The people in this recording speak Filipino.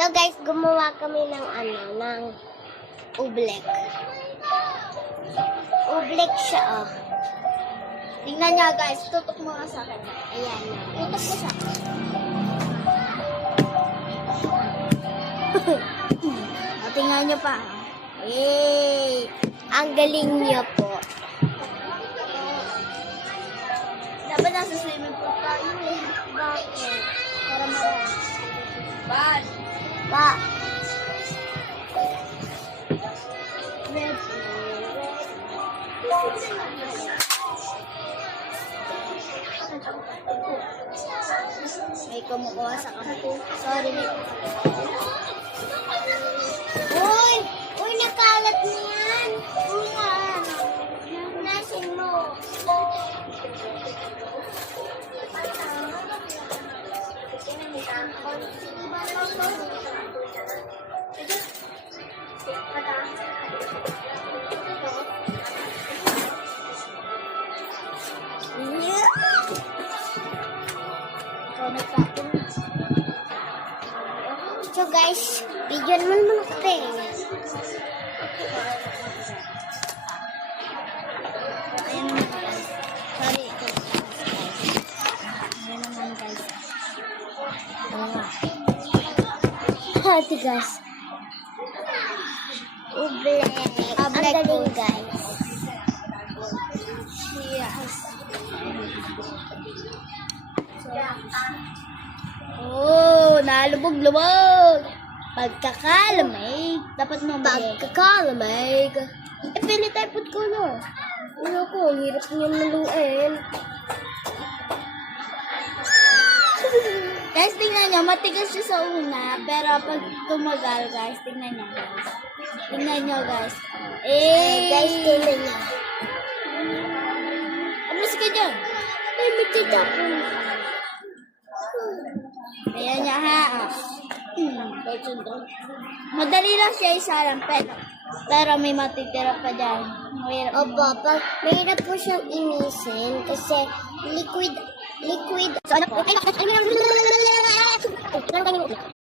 So guys, gumawa kami ng ng oblek. Oblek siya, oh. Tingnan niya guys, tutok mo nga sa akin. Ayan, Tutok mo sa akin. Tingnan niyo pa. Yay! Ang galing niya po. Dapat nasa swimming pool tayo eh. Bakit? Para marami. Bad. Ba? May kumukuha sa kamay. Sorry, may Uy! Uy, nakalat na yan! Oo nga. Nasin mo. So guys, bigyan mo naman ako pe. Ayan naman guys. Sorry. Ayan naman guys. Ate guys. Oblek. Ang Oblek galing po. guys. Yes. Oh, nalubog-lubog. Pagkakalamig. Dapat mo Pagkakalamig. Pili tayo food color. Ano ko, hirap niyan maluin. Guys, tingnan nyo. Matigas siya sa una. Pero pag tumagal, guys, tingnan nyo, guys. Tingnan nyo, guys. Guys, tingnan niya. Amas ka dyan. Ay, may titapo. Ayan niya, ha. Madali lang siya isa lang, pero may matitira pa dyan. Mahirap. Opo, mahirap po siyang inisin kasi liquid. So, ano po?